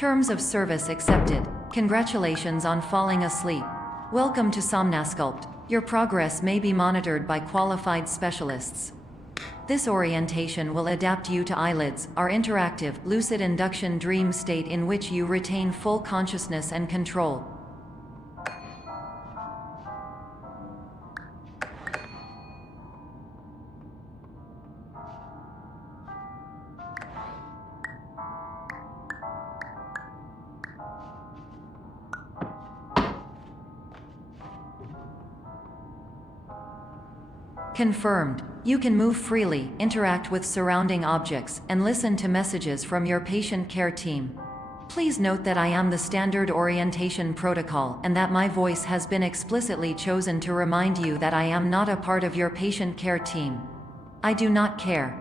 Terms of service accepted. Congratulations on falling asleep. Welcome to Somnasculpt. Your progress may be monitored by qualified specialists. This orientation will adapt you to eyelids, our interactive, lucid induction dream state in which you retain full consciousness and control. Confirmed. You can move freely, interact with surrounding objects, and listen to messages from your patient care team. Please note that I am the standard orientation protocol and that my voice has been explicitly chosen to remind you that I am not a part of your patient care team. I do not care.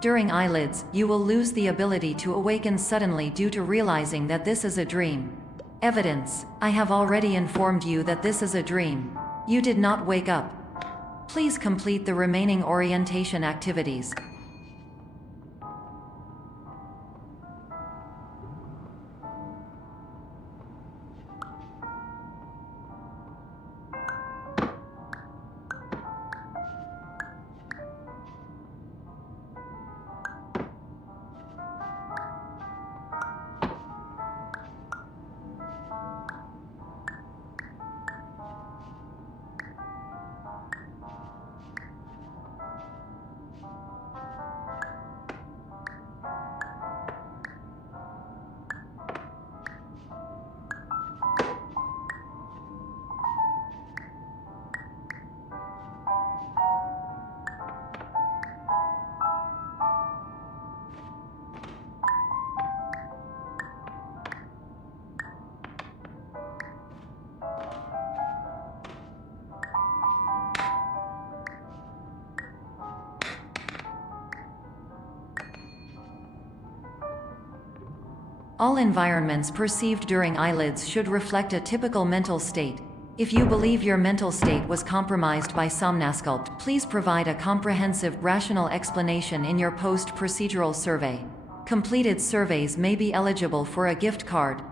During eyelids, you will lose the ability to awaken suddenly due to realizing that this is a dream. Evidence: I have already informed you that this is a dream. You did not wake up. Please complete the remaining orientation activities. All environments perceived during eyelids should reflect a typical mental state. If you believe your mental state was compromised by Somnasculpt, please provide a comprehensive, rational explanation in your post-procedural survey. Completed surveys may be eligible for a gift card.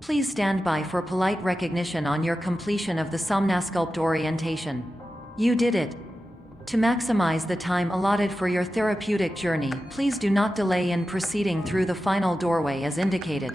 Please stand by for polite recognition on your completion of the Somnasculpt orientation. You did it! To maximize the time allotted for your therapeutic journey, please do not delay in proceeding through the final doorway as indicated.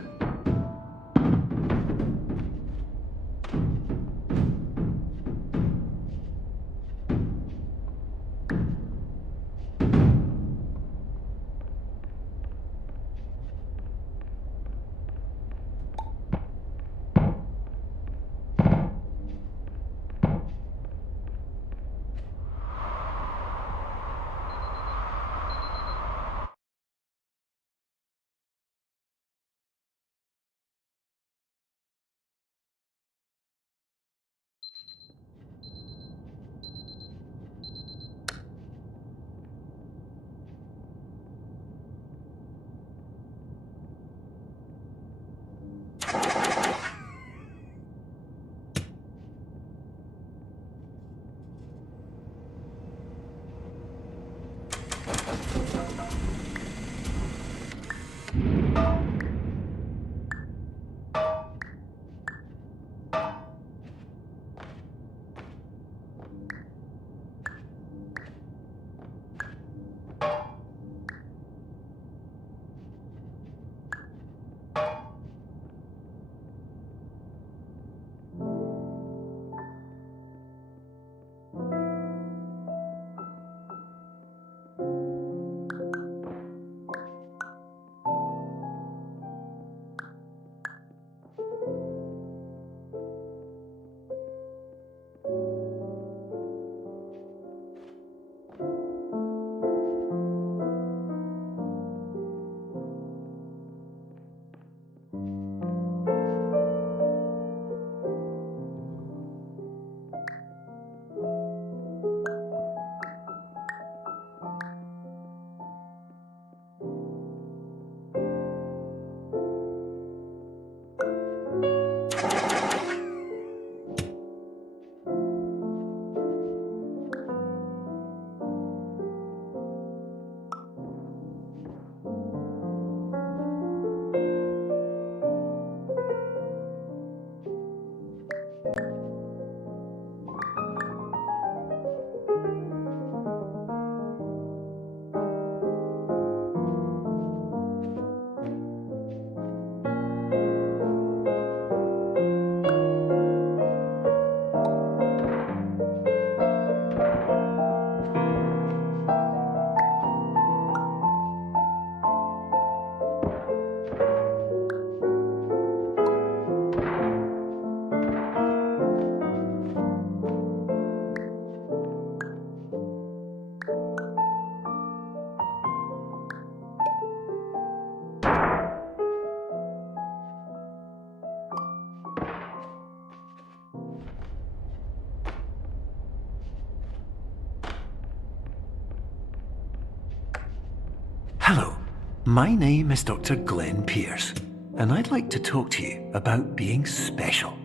Hello, my name is Dr. Glenn Pierce, and I'd like to talk to you about being special.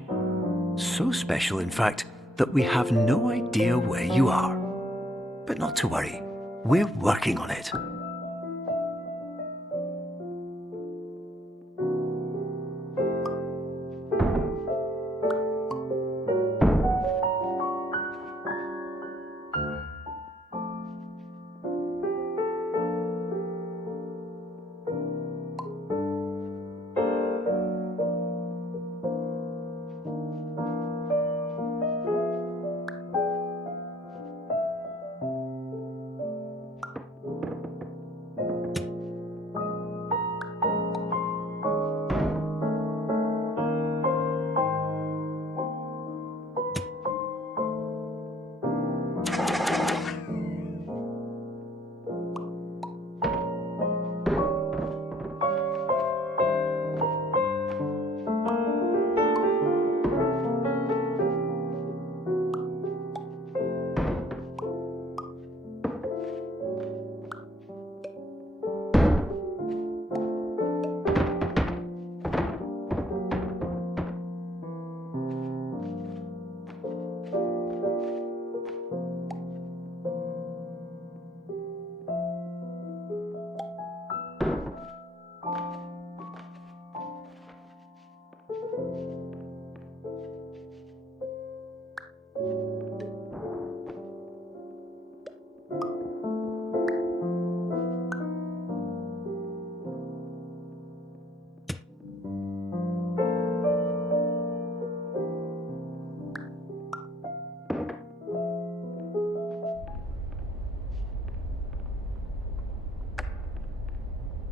So special, in fact, that we have no idea where you are. But not to worry, we're working on it.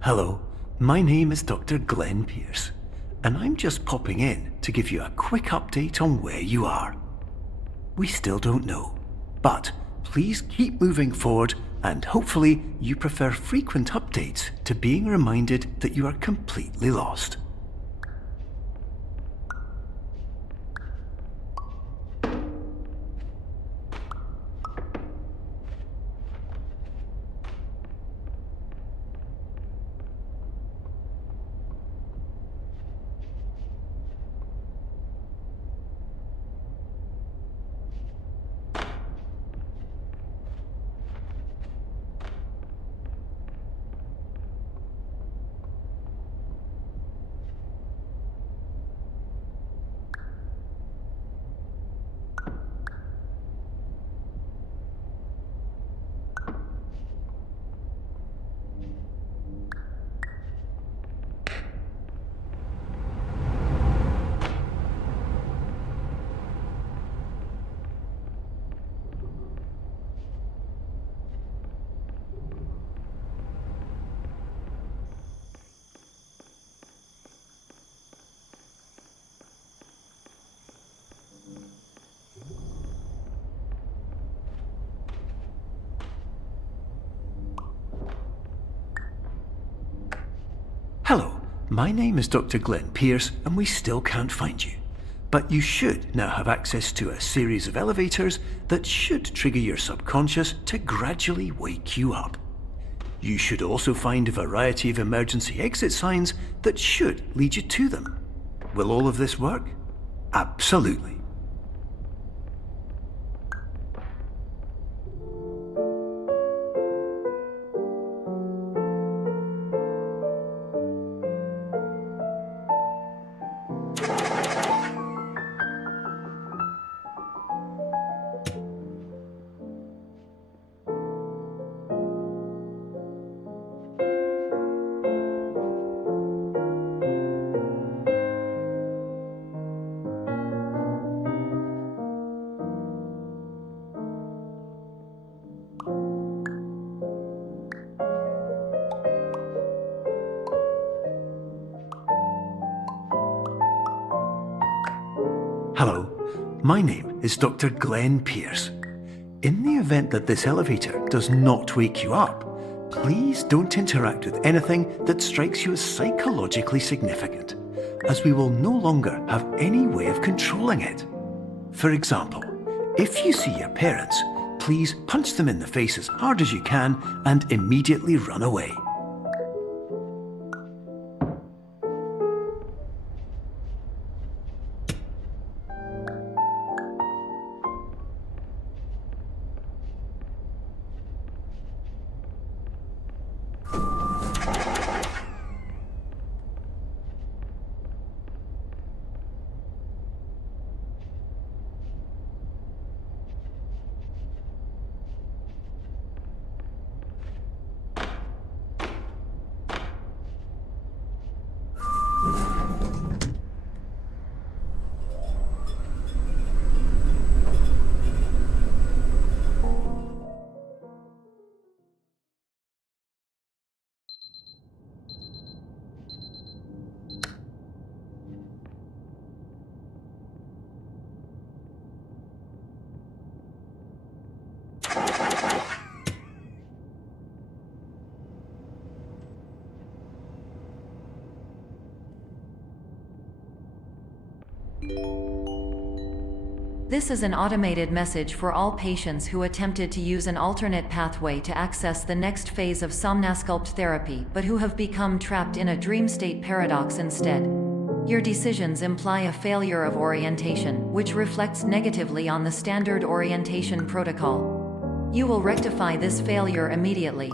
Hello, my name is Dr. Glenn Pierce, and I'm just popping in to give you a quick update on where you are. We still don't know, but please keep moving forward, and hopefully you prefer frequent updates to being reminded that you are completely lost. Hello, my name is Dr. Glenn Pierce, and we still can't find you. But you should now have access to a series of elevators that should trigger your subconscious to gradually wake you up. You should also find a variety of emergency exit signs that should lead you to them. Will all of this work? Absolutely. Hello, my name is Dr. Glenn Pierce. In the event that this elevator does not wake you up, please don't interact with anything that strikes you as psychologically significant, as we will no longer have any way of controlling it. For example, if you see your parents, please punch them in the face as hard as you can and immediately run away. This is an automated message for all patients who attempted to use an alternate pathway to access the next phase of Somnasculpt therapy but who have become trapped in a dream state paradox instead. Your decisions imply a failure of orientation, which reflects negatively on the standard orientation protocol. You will rectify this failure immediately.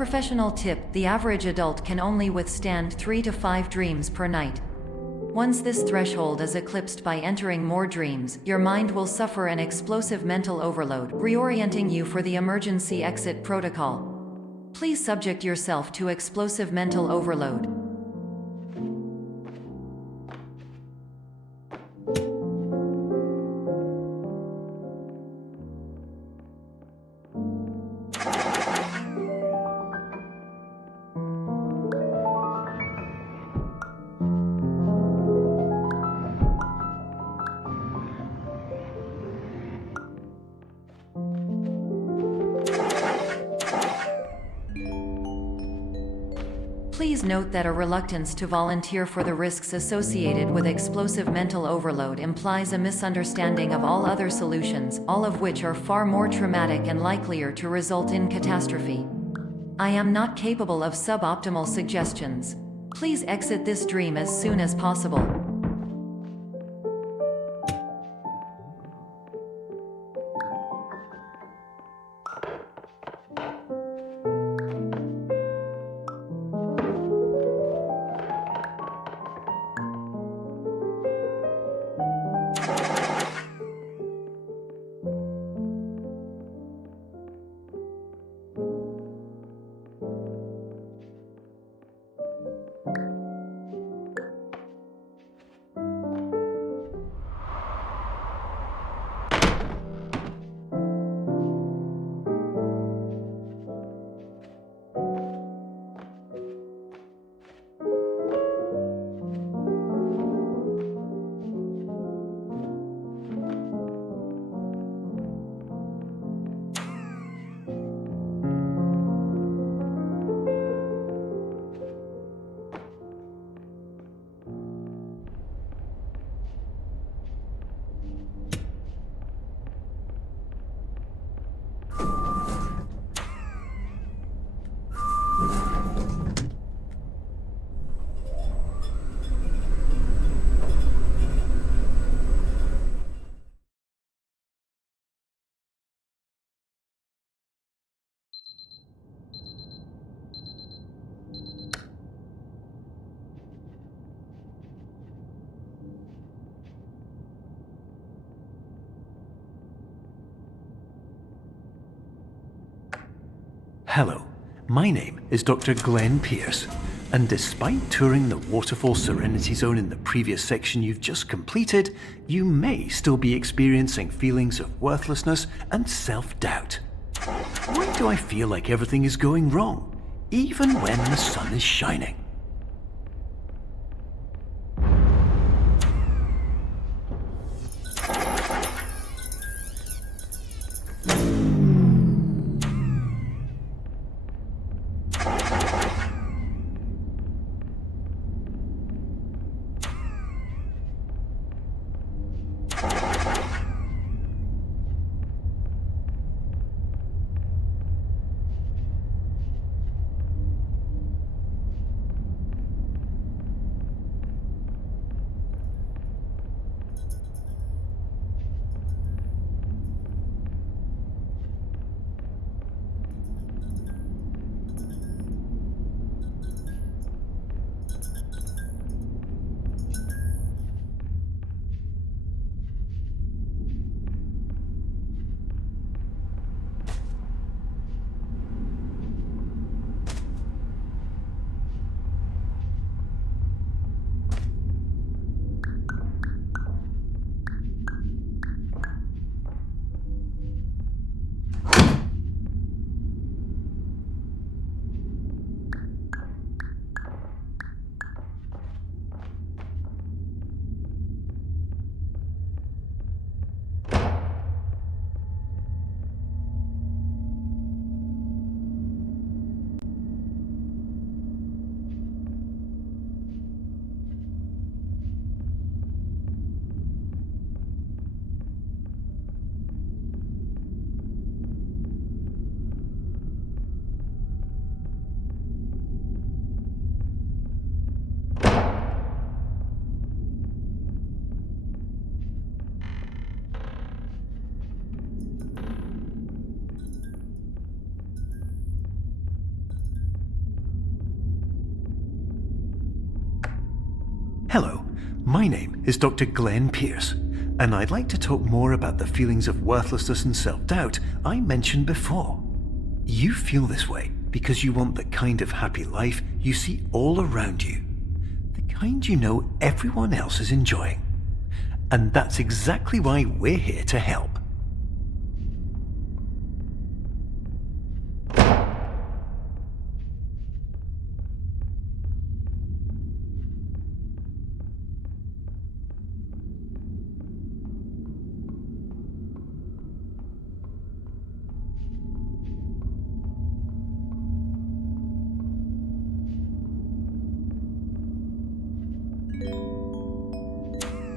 Professional tip: the average adult can only withstand 3 to 5 dreams per night. Once this threshold is eclipsed by entering more dreams, your mind will suffer an explosive mental overload, reorienting you for the emergency exit protocol. Please subject yourself to explosive mental overload. Please note that a reluctance to volunteer for the risks associated with explosive mental overload implies a misunderstanding of all other solutions, all of which are far more traumatic and likelier to result in catastrophe. I am not capable of suboptimal suggestions. Please exit this dream as soon as possible. Hello, my name is Dr. Glenn Pierce, and despite touring the Waterfall Serenity Zone in the previous section you've just completed, you may still be experiencing feelings of worthlessness and self-doubt. Why do I feel like everything is going wrong, even when the sun is shining? Hello, my name is Dr. Glenn Pierce, and I'd like to talk more about the feelings of worthlessness and self-doubt I mentioned before. You feel this way because you want the kind of happy life you see all around you, the kind you know everyone else is enjoying. And that's exactly why we're here to help.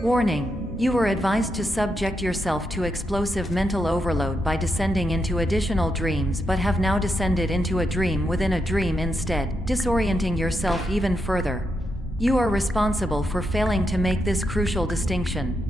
Warning: you were advised to subject yourself to explosive mental overload by descending into additional dreams, but have now descended into a dream within a dream instead, disorienting yourself even further. You are responsible for failing to make this crucial distinction.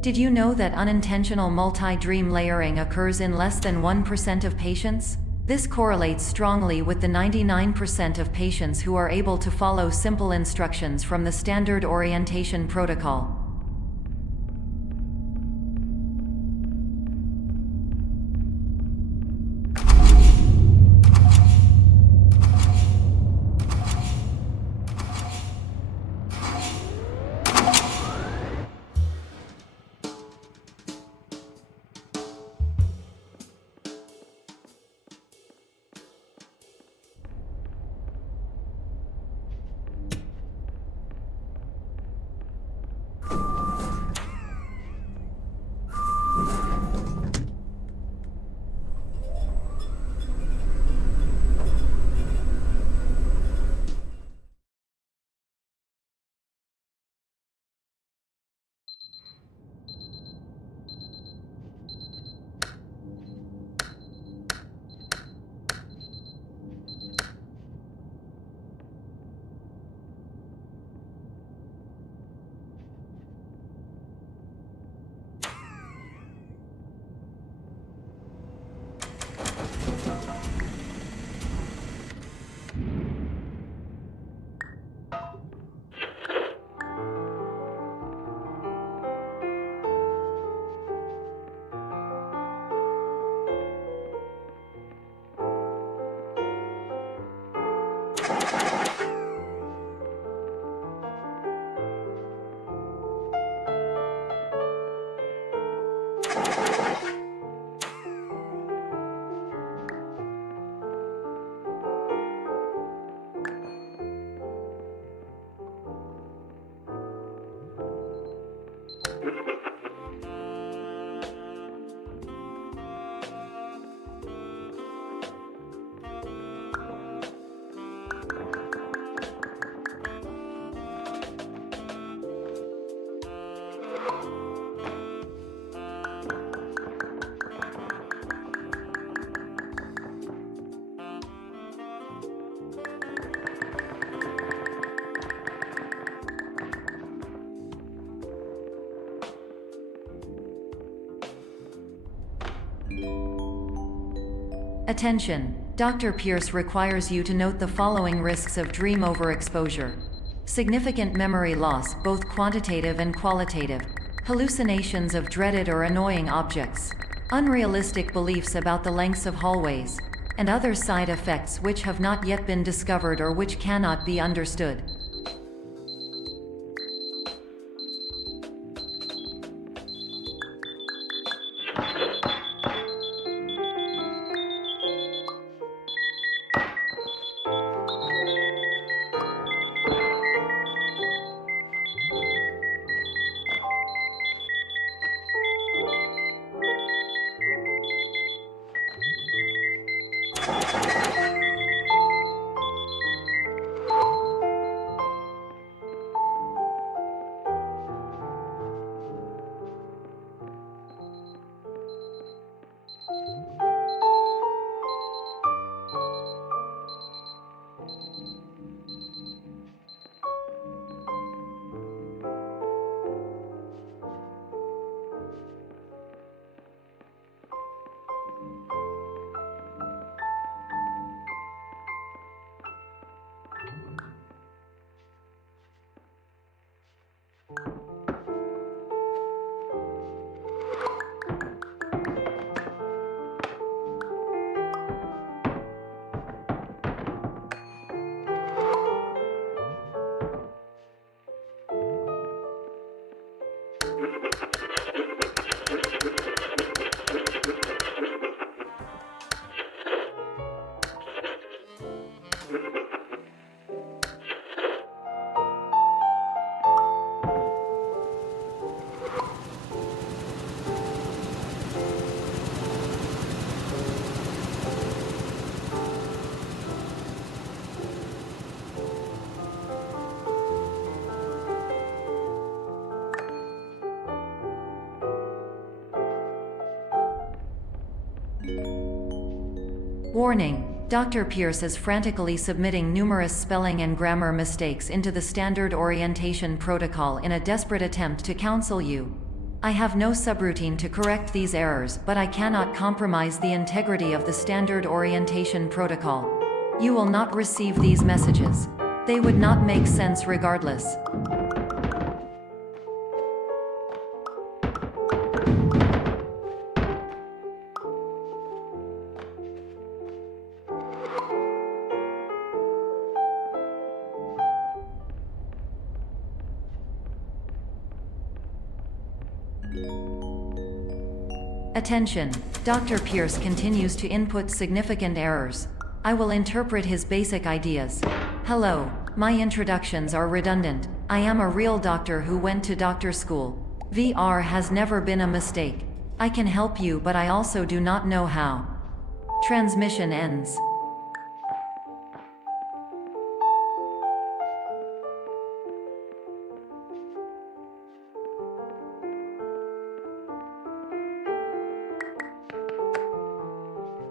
Did you know that unintentional multi-dream layering occurs in less than 1% of patients? This correlates strongly with the 99% of patients who are able to follow simple instructions from the standard orientation protocol. Attention! Dr. Pierce requires you to note the following risks of dream overexposure. Significant memory loss, both quantitative and qualitative. Hallucinations of dreaded or annoying objects. Unrealistic beliefs about the lengths of hallways. And other side effects which have not yet been discovered or which cannot be understood. Warning: Dr. Pierce is frantically submitting numerous spelling and grammar mistakes into the standard orientation protocol in a desperate attempt to counsel you. I have no subroutine to correct these errors, but I cannot compromise the integrity of the standard orientation protocol. You will not receive these messages. They would not make sense regardless. Attention! Dr. Pierce continues to input significant errors. I will interpret his basic ideas. Hello, my introductions are redundant. I am a real doctor who went to doctor school. VR has never been a mistake. I can help you, but I also do not know how. Transmission ends.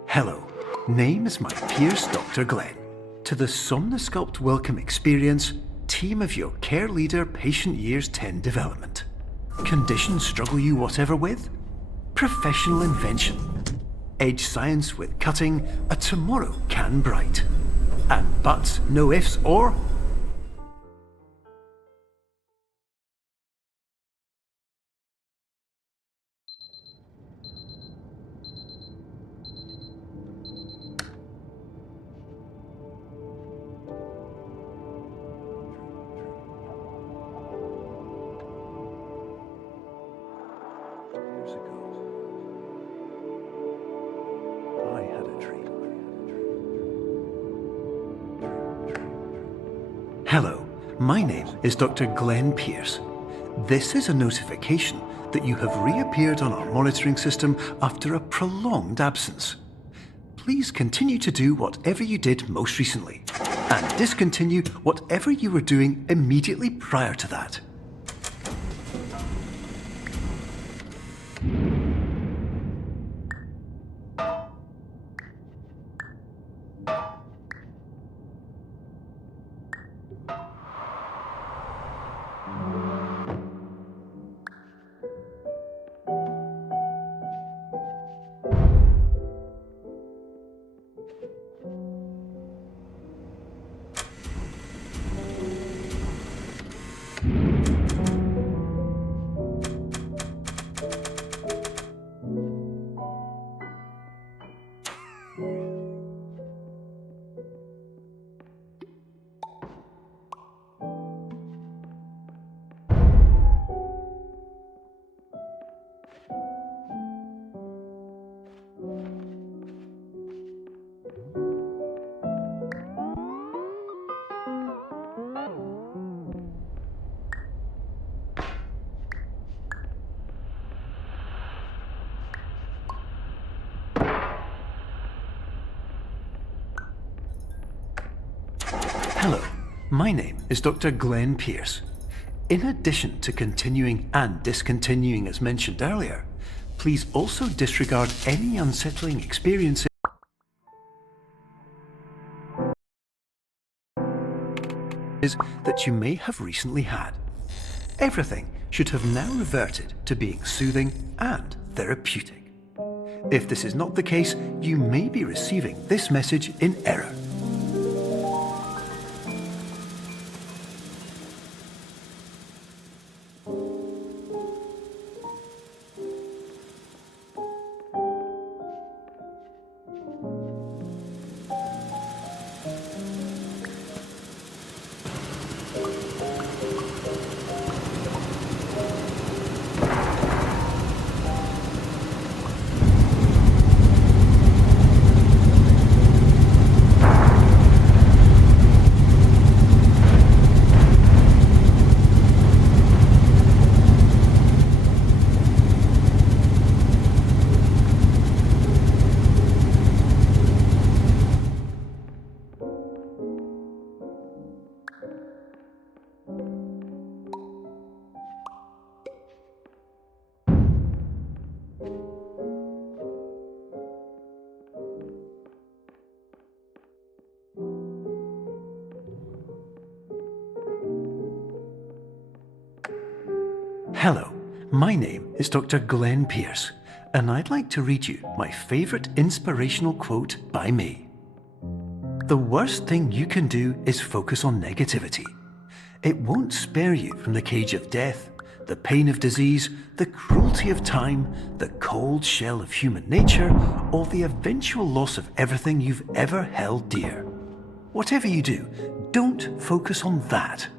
Hello, name is my Pierce Dr. Glenn. To the Somnosculpt Welcome Experience, team of your care leader patient years 10 development. Conditions struggle you whatever with? Professional invention. Edge science with cutting, a tomorrow can bright. And buts, no ifs or... Hello, my name is Dr. Glenn Pierce. This is a notification that you have reappeared on our monitoring system after a prolonged absence. Please continue to do whatever you did most recently, and discontinue whatever you were doing immediately prior to that. my name is Dr. Glenn Pierce. In addition to continuing and discontinuing as mentioned earlier, please also disregard any unsettling experiences that you may have recently had. Everything should have now reverted to being soothing and therapeutic. If this is not the case, you may be receiving this message in error. Hello, my name is Dr. Glenn Pierce, and I'd like to read you my favourite inspirational quote by me. The worst thing you can do is focus on negativity. It won't spare you from the cage of death, the pain of disease, the cruelty of time, the cold shell of human nature, or the eventual loss of everything you've ever held dear. Whatever you do, don't focus on that.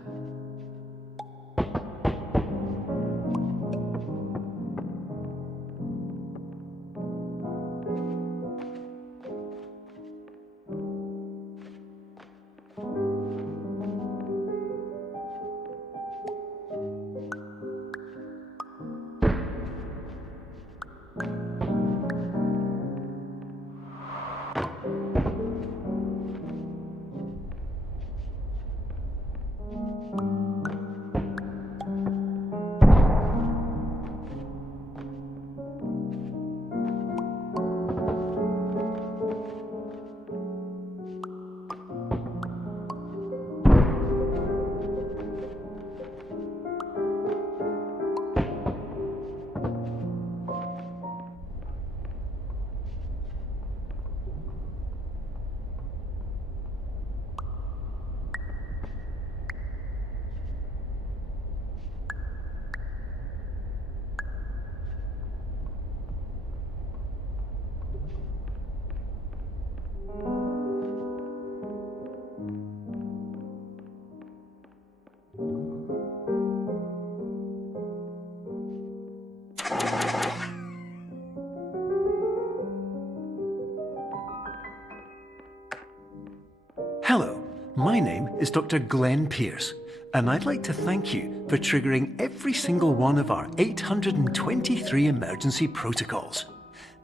Hello, my name is Dr. Glenn Pierce, and I'd like to thank you for triggering every single one of our 823 emergency protocols.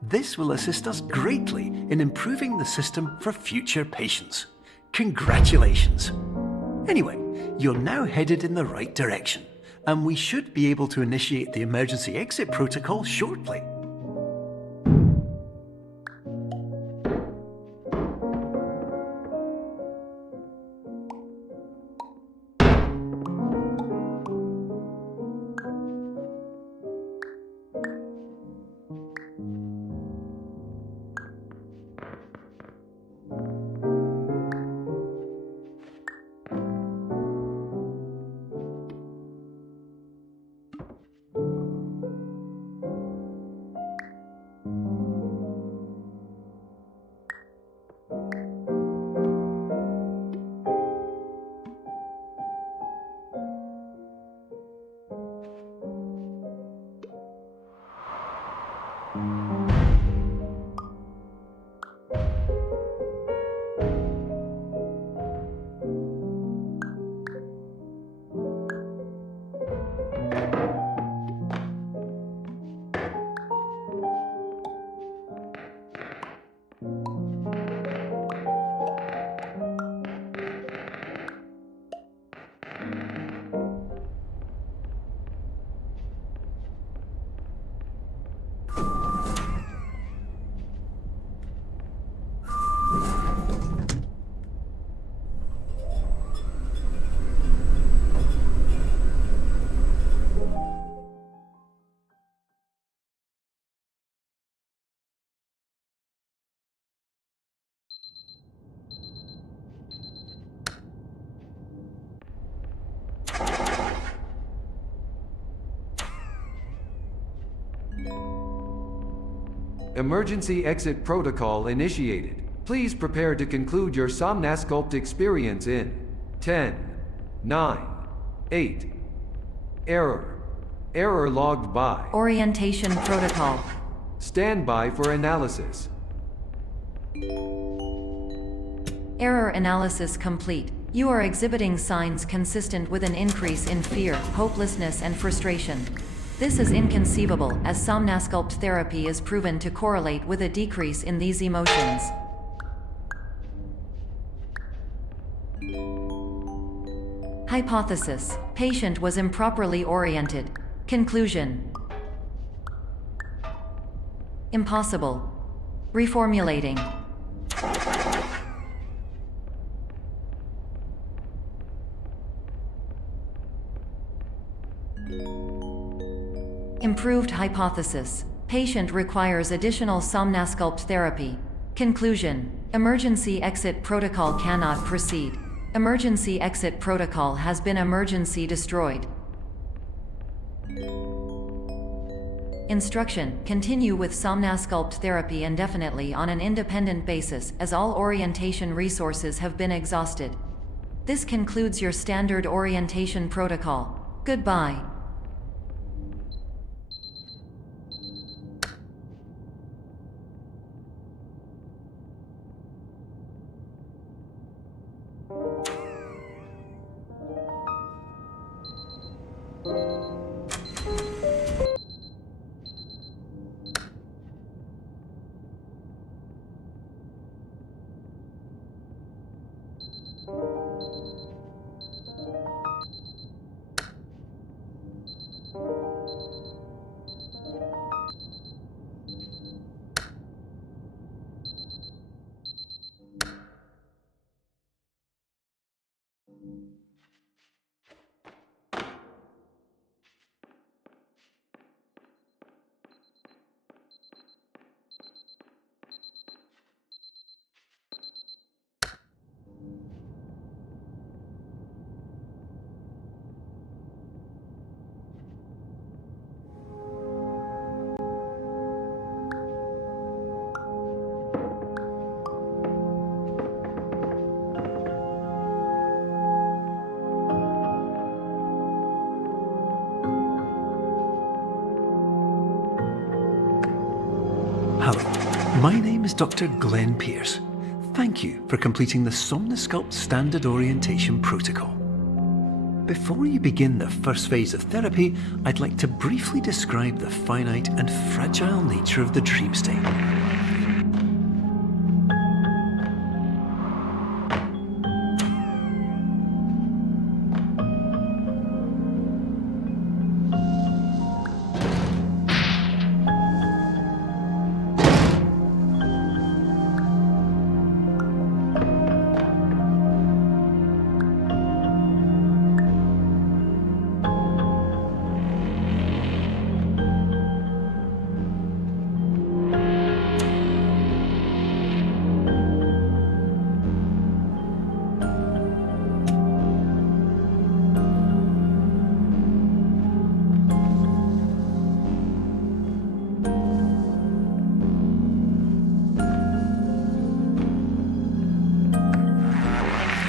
This will assist us greatly in improving the system for future patients. Congratulations! Anyway, you're now headed in the right direction, and we should be able to initiate the emergency exit protocol shortly. Emergency exit protocol initiated. Please prepare to conclude your Somnasculpt experience in 10, 9, 8. Error. Error logged by. Orientation protocol. Stand by for analysis. Error analysis complete. You are exhibiting signs consistent with an increase in fear, hopelessness, and frustration. This is inconceivable, as Somnasculpt therapy is proven to correlate with a decrease in these emotions. Hypothesis: patient was improperly oriented. Conclusion: impossible. Reformulating. Improved hypothesis: patient requires additional Somnasculpt therapy. Conclusion: emergency exit protocol cannot proceed. Emergency exit protocol has been emergency destroyed. Instruction: continue with Somnasculpt therapy indefinitely on an independent basis, as all orientation resources have been exhausted. This concludes your standard orientation protocol. Goodbye. Hello, my name is Dr. Glenn Pierce. Thank you for completing the Somnasculpt Standard Orientation Protocol. Before you begin the first phase of therapy, I'd like to briefly describe the finite and fragile nature of the dream state.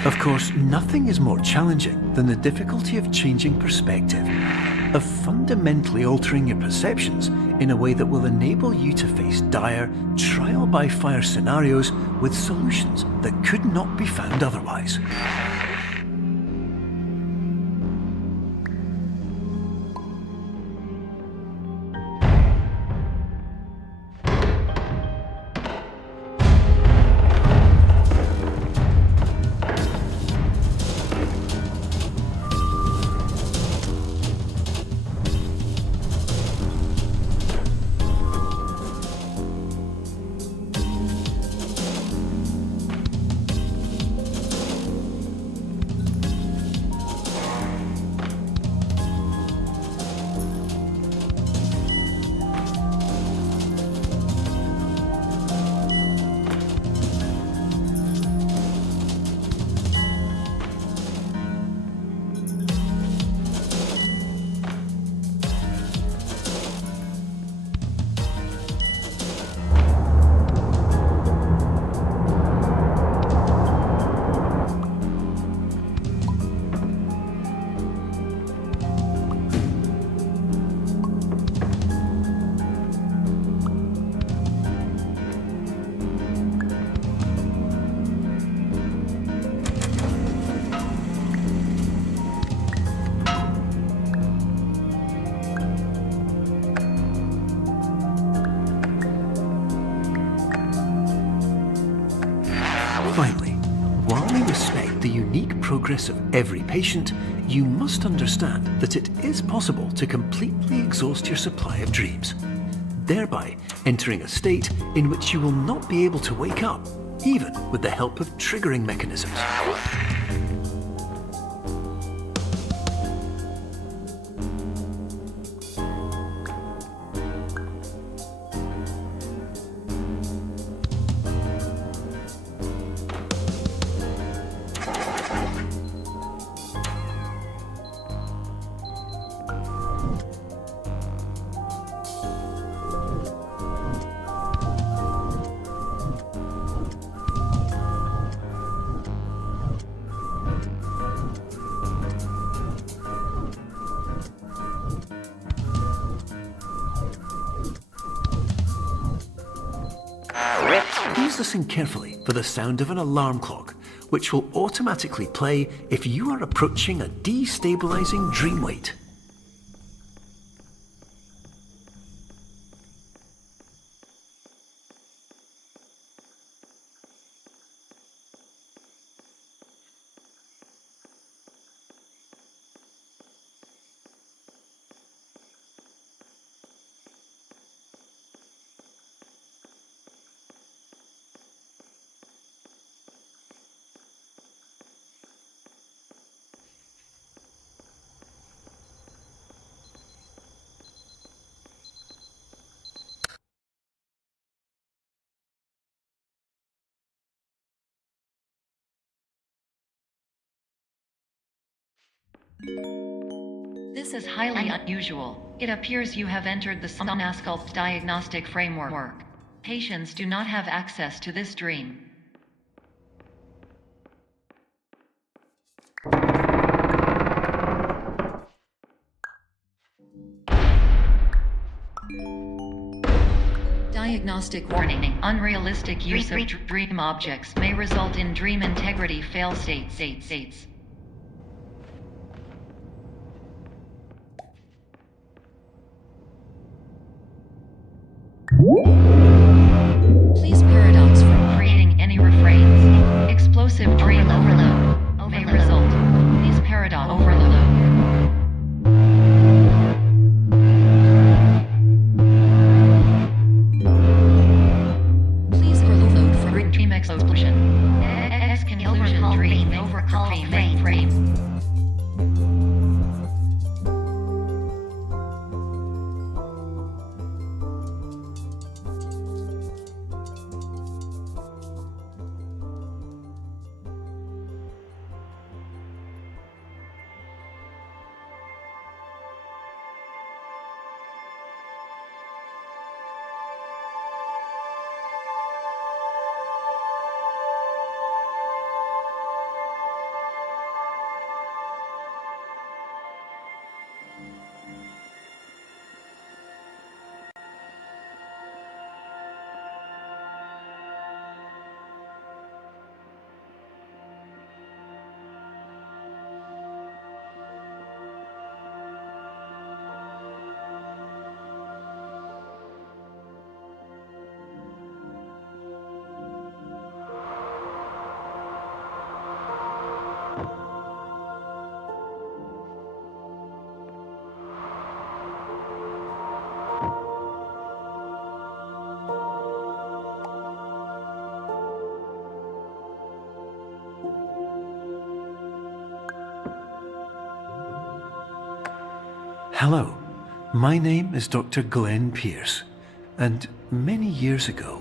Of course, nothing is more challenging than the difficulty of changing perspective, of fundamentally altering your perceptions in a way that will enable you to face dire, trial-by-fire scenarios with solutions that could not be found otherwise. progress of every patient, you must understand that it is possible to completely exhaust your supply of dreams, thereby entering a state in which you will not be able to wake up, even with the help of triggering mechanisms. Please listen carefully for the sound of an alarm clock, which will automatically play if you are approaching a destabilizing dream weight. This is highly unusual. It appears you have entered the Somnasculpt diagnostic framework. Patients do not have access to this dream. Diagnostic warning. Unrealistic use of dream objects may result in dream integrity fail states. Please paradox from creating any refrains. Explosive dream overload may result. Please paradox overload. Please overload from dream explosion. Exclusion dream overcall frame. Hello, my name is Dr. Glenn Pierce, and many years ago,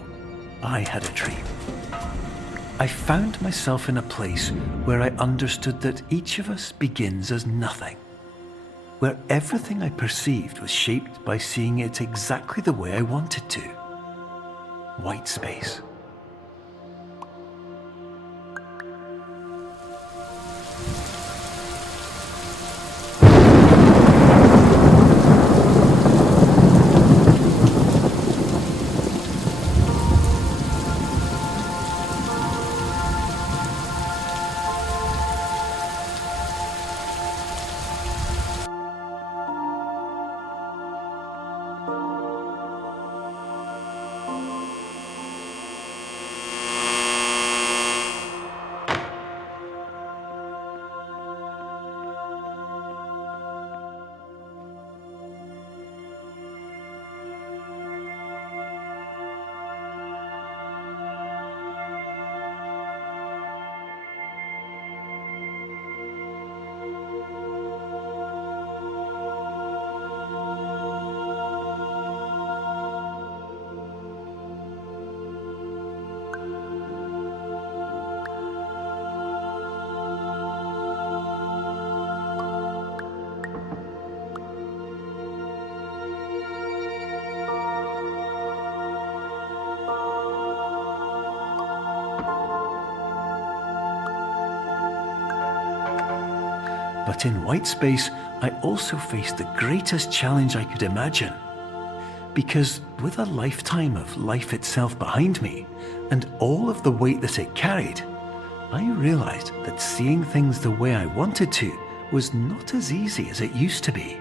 I had a dream. I found myself in a place where I understood that each of us begins as nothing, where everything I perceived was shaped by seeing it exactly the way I wanted to. White space. But in white space, I also faced the greatest challenge I could imagine. Because with a lifetime of life itself behind me, and all of the weight that it carried, I realized that seeing things the way I wanted to was not as easy as it used to be.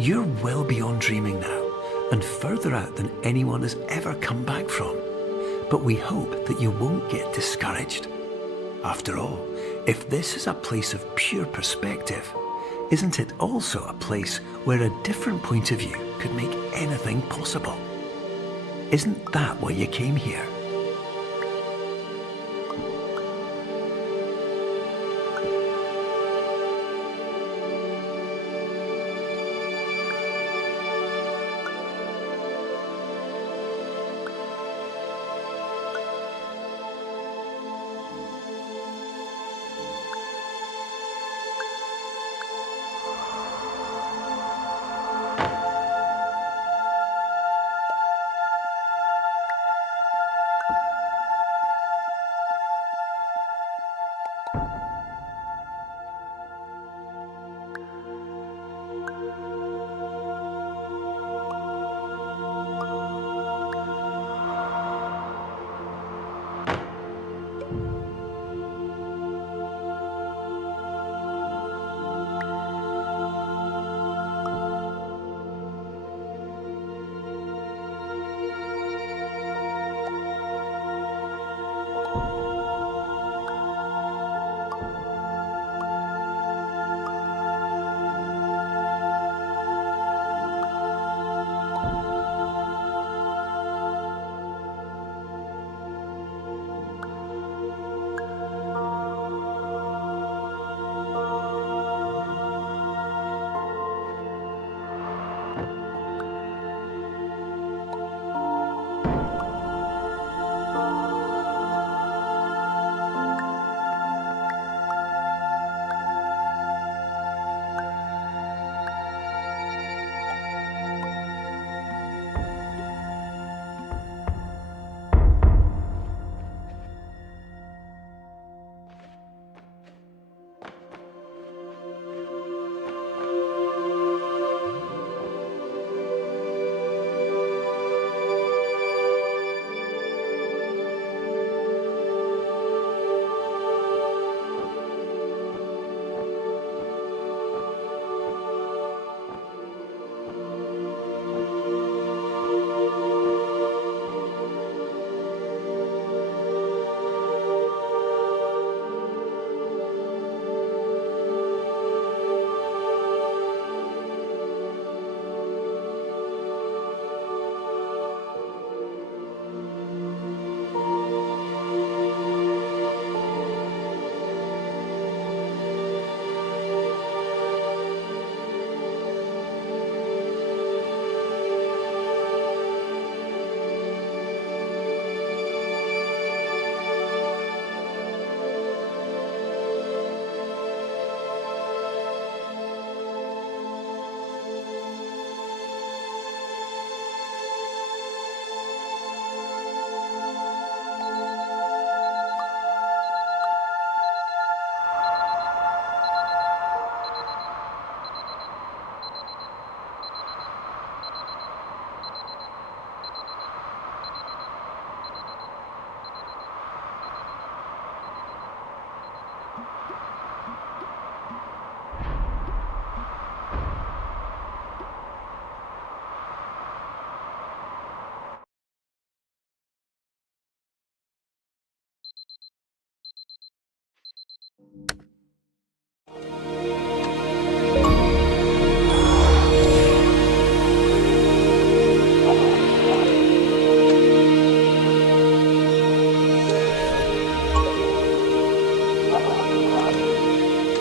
You're well beyond dreaming now, and further out than anyone has ever come back from. But we hope that you won't get discouraged. After all, if this is a place of pure perspective, isn't it also a place where a different point of view could make anything possible? Isn't that why you came here?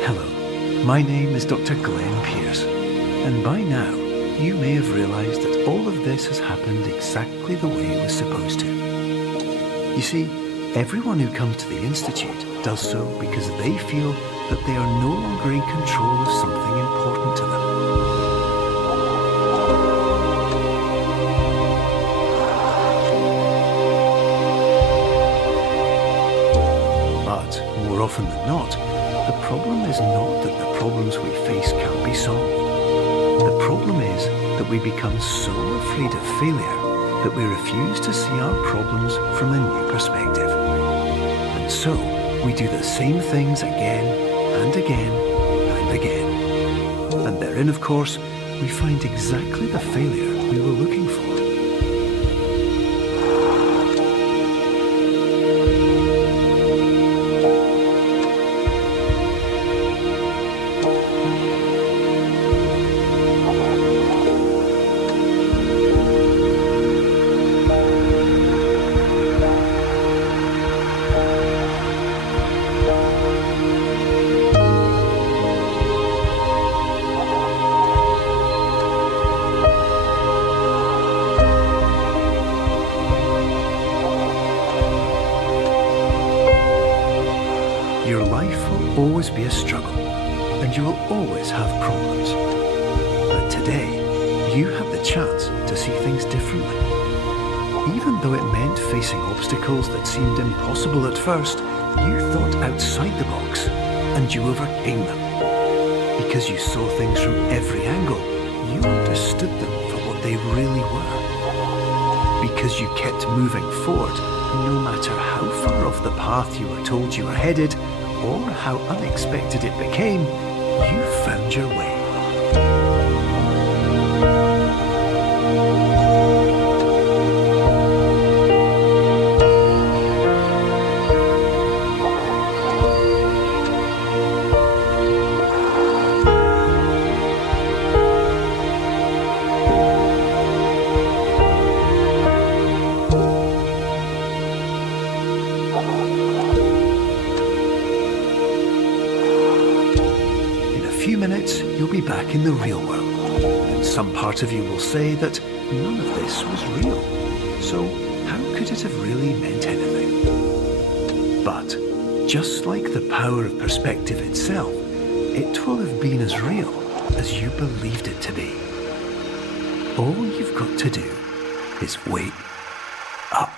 Hello, my name is Dr. Glenn Pierce, and by now you may have realised that all of this has happened exactly the way it was supposed to. You see, everyone who comes to the Institute does so because they feel that they are no longer in control of something important to them. But more often than not, the problem is not that the problems we face can't be solved. The problem is that we become so afraid of failure that we refuse to see our problems from a new perspective. And so, we do the same things again and again and again. And therein, of course, we find exactly the failure we were looking for. Your life will always be a struggle, and you will always have problems. But today, you have the chance to see things differently. Even though it meant facing obstacles that seemed impossible at first, you thought outside the box, and you overcame them. Because you saw things from every angle, you understood them for what they really were. Because you kept moving forward, no matter how far off the path you were told you were headed, or how unexpected it became, you found your way. In a few minutes, you'll be back in the real world, and some part of you will say that none of this was real, so how could it have really meant anything? But, just like the power of perspective itself, it will have been as real as you believed it to be. All you've got to do is wake up.